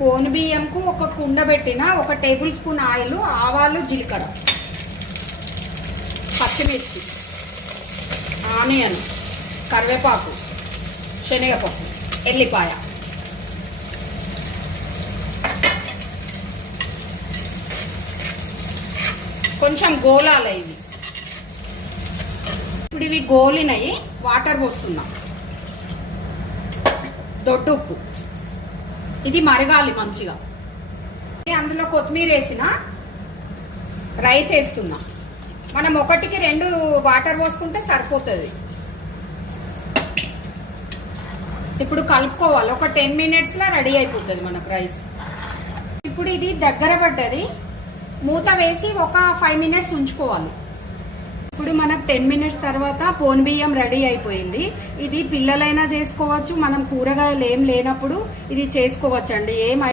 పోను బియ్యంకు ఒక కుండ పెట్టిన 1 టేబుల్ స్పూన్ ఆయిల్, ఆవాలు, జీలకర్ర, పచ్చిమిర్చి, ఆనియన్, కరివేపాకు, శనగపప్పు, ఎల్లిపాయ. కొంచెం గోలాలి ఇవి. ఇప్పుడు ఇవి గోలినవి వాటర్ పోస్తున్నాం. దొడ్డు ఉప్పు, ఇది మరగాలి మంచిగా. అందులో కొత్తిమీర వేసిన రైస్ వేస్తున్నా. మనం 1కి 2 వాటర్ పోసుకుంటే సరిపోతుంది. ఇప్పుడు కలుపుకోవాలి. ఒక 10 మినిట్స్లో రెడీ అయిపోతుంది మనకు రైస్. ఇప్పుడు ఇది దగ్గర పడ్డది. మూత వేసి ఒక 5 మినిట్స్ ఉంచుకోవాలి. ఇప్పుడు మనకు 10 మినిట్స్ తర్వాత పోను బియ్యం రెడీ అయిపోయింది. ఇది పిల్లలైనా చేసుకోవచ్చు, మనం కూరగాయలు ఏం లేనప్పుడు ఇది చేసుకోవచ్చు అండి.